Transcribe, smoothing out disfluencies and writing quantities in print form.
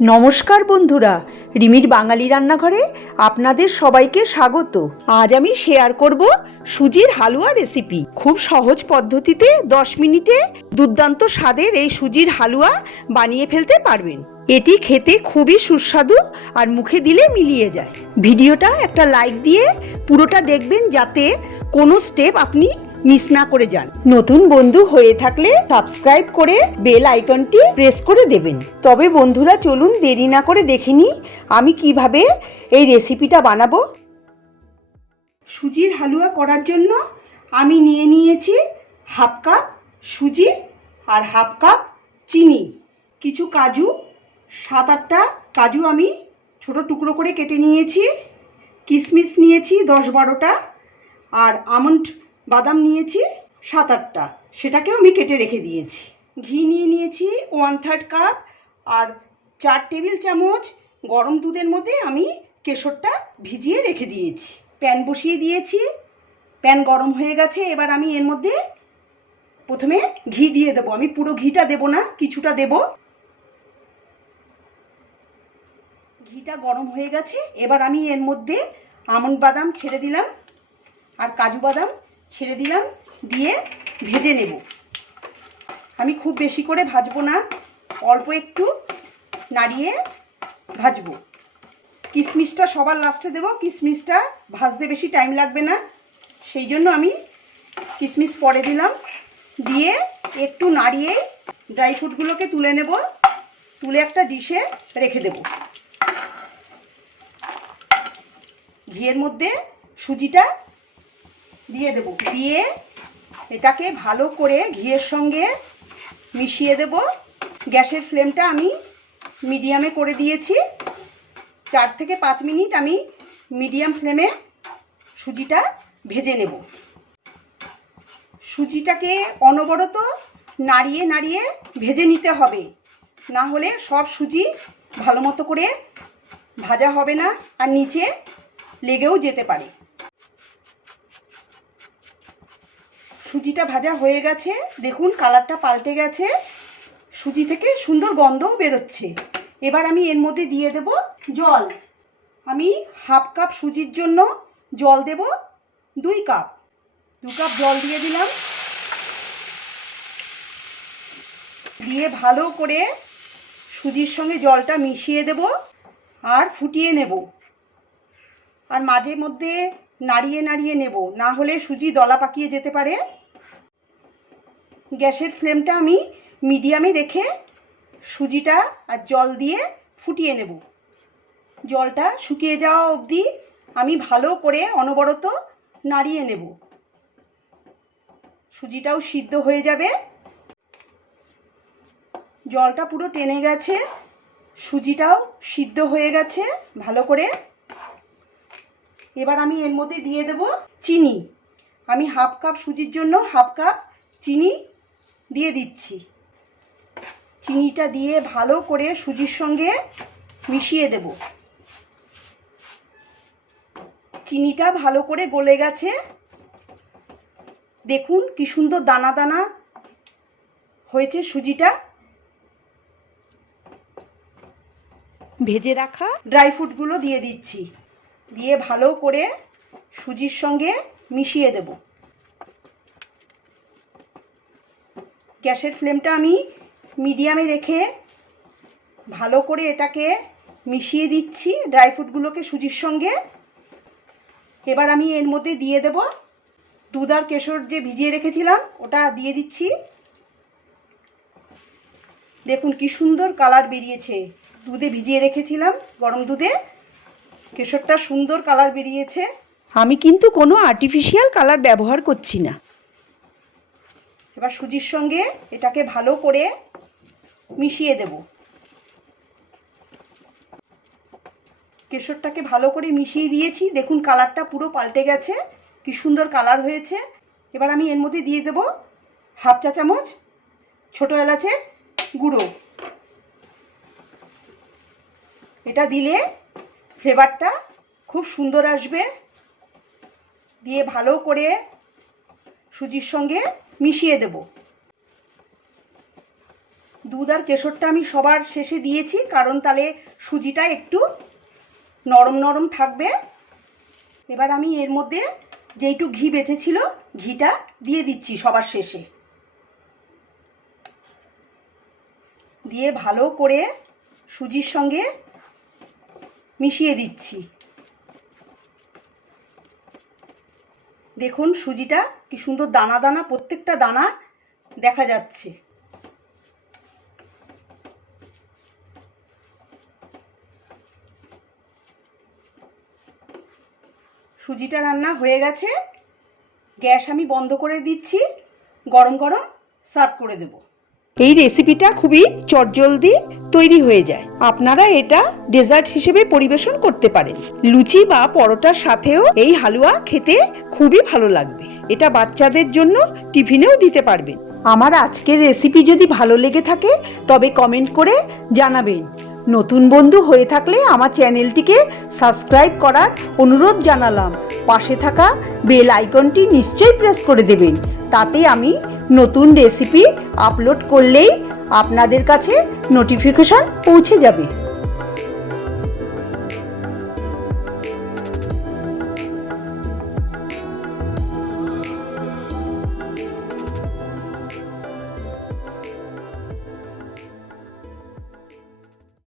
নমস্কার বন্ধুরা, রিমির বাঙালি রান্নাঘরে আপনাদের সবাইকে স্বাগত। আজ আমি শেয়ার করব সুজির হালুয়া রেসিপি। খুব সহজ পদ্ধতিতে 10 মিনিটে দুর্দান্ত স্বাদের এই সুজির হালুয়া বানিয়ে ফেলতে পারবেন। এটি খেতে খুবই সুস্বাদু আর মুখে দিলে মিলিয়ে যায়। ভিডিওটা একটা লাইক দিয়ে পুরোটা দেখবেন যাতে কোনো স্টেপ আপনি মিস না করে যান। নতুন বন্ধু হয়ে থাকলে সাবস্ক্রাইব করে বেল আইকনটি প্রেস করে দেবেন। তবে বন্ধুরা চলুন দেরি না করে দেখে নিই আমি কিভাবে এই রেসিপিটা বানাবো। সুজির হালুয়া করার জন্য আমি নিয়েছি হাফ কাপ সুজি আর হাফ কাপ চিনি, কিছু কাজু, 7-8টা কাজু আমি ছোট টুকরো করে কেটে নিয়েছি, কিশমিশ নিয়েছি 10-12টা, আর আমন্ড বাদাম নিয়েছি 7-8টা, সেটাকেও আমি কেটে রেখে দিয়েছি। ঘি নিয়েছি 1/3 কাপ, আর 4 টেবিল চামচ গরম দুধের মধ্যে আমি কেশরটা ভিজিয়ে রেখে দিয়েছি। প্যান বসিয়ে দিয়েছি, প্যান গরম হয়ে গেছে। এবার আমি এর মধ্যে প্রথমে ঘি দিয়ে দেবো। আমি পুরো ঘিটা দেব না, কিছুটা দেব। ঘিটা গরম হয়ে গেছে। এবার আমি এর মধ্যে আমন্ড বাদাম ছেড়ে দিলাম আর কাজু বাদাম ছেড়ে দিলাম, দিয়ে ভেজে নেব। আমি খুব বেশি করে ভাজবো না, অল্প একটু নাড়িয়ে ভাজবো। কিশমিশটা সবার লাস্টে দেবো, কিশমিশটা ভাজতে বেশি টাইম লাগবে না, সেই জন্য আমি কিশমিশ পরে দিলাম। দিয়ে একটু নাড়িয়ে ড্রাই ফ্রুটগুলোকে তুলে নেব, তুলে একটা ডিশে রেখে দেব। ঘিয়ের মধ্যে সুজিটা দিয়ে দেব, দিয়ে এটাকে ভালো করে ঘিয়ের সঙ্গে মিশিয়ে দেব। গ্যাসের ফ্লেমটা আমি মিডিয়ামে করে দিয়েছি। 4 থেকে 5 মিনিট আমি মিডিয়াম ফ্লেমে সুজিটা ভেজে নেব। সুজিটাকে অনবরত নাড়িয়ে নাড়িয়ে ভেজে নিতে হবে, না হলে সব সুজি ভালো মতো করে ভাজা হবে না আর নিচে লেগেও যেতে পারে। সুজিটা ভাজা হয়ে গেছে, দেখুন কালারটা পাল্টে গেছে, সুজি থেকে সুন্দর গন্ধও বেরোচ্ছে। এবার আমি এর মধ্যে দিয়ে দেব জল। আমি হাফ কাপ সুজির জন্য জল দেব 2 কাপ। 2 কাপ জল দিয়ে দিলাম, দিয়ে ভালো করে সুজির সঙ্গে জলটা মিশিয়ে দেব আর ফুটিয়ে নেব। আর মাঝে মধ্যে নাড়িয়ে নাড়িয়ে নেব, না হলে সুজি দলা পাকিয়ে যেতে পারে। গ্যাসের ফ্লেমটা আমি মিডিয়ামে রেখে সুজিটা আর জল দিয়ে ফুটিয়ে নেব। জলটা শুকিয়ে যাওয়া অবধি আমি ভালো করে অনবরত নাড়িয়ে নেব। সুজিটাও সিদ্ধ হয়ে যাবে। জলটা পুরো টেনে গেছে, সুজিটাও সিদ্ধ হয়ে গেছে ভালো করে। এবার আমি এর মধ্যে দিয়ে দেব চিনি। আমি হাফ কাপ সুজির জন্য হাফ কাপ চিনি দিয়ে দিচ্ছি। চিনিটা দিয়ে ভালো করে সুজির সঙ্গে মিশিয়ে দেব। চিনিটা ভালো করে গলে গেছে, দেখুন কি সুন্দর দানা দানা হয়েছে সুজিটা। ভেজে রাখা ড্রাই ফ্রুটগুলো দিয়ে দিচ্ছি, দিয়ে ভালো করে সুজির সঙ্গে মিশিয়ে দেব। গ্যাসের ফ্লেমটা আমি মিডিয়ামে রেখে ভালো করে এটাকে মিশিয়ে দিচ্ছি ড্রাই ফ্রুটগুলোকে সুজির সঙ্গে। এবার আমি এর মধ্যে দিয়ে দেব দুধ আর কেশর যে ভিজিয়ে রেখেছিলাম, ওটা দিয়ে দিচ্ছি। দেখুন কি সুন্দর কালার বেরিয়েছে। দুধে ভিজিয়ে রেখেছিলাম, গরম দুধে, কেশরটা সুন্দর কালার বেরিয়েছে। আমি কিন্তু কোনো আর্টিফিশিয়াল কালার ব্যবহার করছি না। এবার সুজির সঙ্গে এটাকে ভালো করে মিশিয়ে দেব। কেশরটাকে ভালো করে মিশিয়ে দিয়েছি, দেখুন কালারটা পুরো পাল্টে গেছে, কি সুন্দর কালার হয়েছে। এবার আমি এর মধ্যে দিয়ে দেব হাফ চা চামচ ছোটো এলাচের গুঁড়ো। এটা দিলে ফ্লেভারটা খুব সুন্দর আসবে। দিয়ে ভালো করে সুজির সঙ্গে মিশিয়ে দেব। দুধ আর কেশরটা আমি সবার শেষে দিয়েছি, কারণ তাহলে সুজিটা একটু নরম নরম থাকবে। এবার আমি এর মধ্যে যেইটু ঘি বেঁচেছিল ঘিটা দিয়ে দিচ্ছি সবার শেষে, দিয়ে ভালো করে সুজির সঙ্গে মিশিয়ে দিচ্ছি। দেখুন সুজিটা কি সুন্দর দানা দানা, প্রত্যেকটা দানা দেখা যাচ্ছে। সুজিটা রান্না হয়ে গেছে, গ্যাস আমি বন্ধ করে দিচ্ছি, গরম গরম সার্ভ করে দেব। এই রেসিপিটা খুবই চটজলদি তৈরি হয়ে যায়, আপনারা এটা ডেজার্ট হিসেবে পরিবেশন করতে পারেন। লুচি বা পরোটার সাথেও এই হালুয়া খেতে খুবই ভালো লাগবে। এটা বাচ্চাদের জন্য টিফিনেও দিতে পারবেন। আমার আজকের রেসিপি যদি ভালো লেগে থাকে তবে কমেন্ট করে জানাবেন। নতুন বন্ধু হয়ে থাকলে আমার চ্যানেলটিকে সাবস্ক্রাইব করার অনুরোধ জানালাম। পাশে থাকা বেল আইকনটি নিশ্চয়ই প্রেস করে দেবেন, তাতে আমি নতুন রেসিপি আপলোড করলেই আপনাদের কাছে নোটিফিকেশন পৌঁছে যাবে।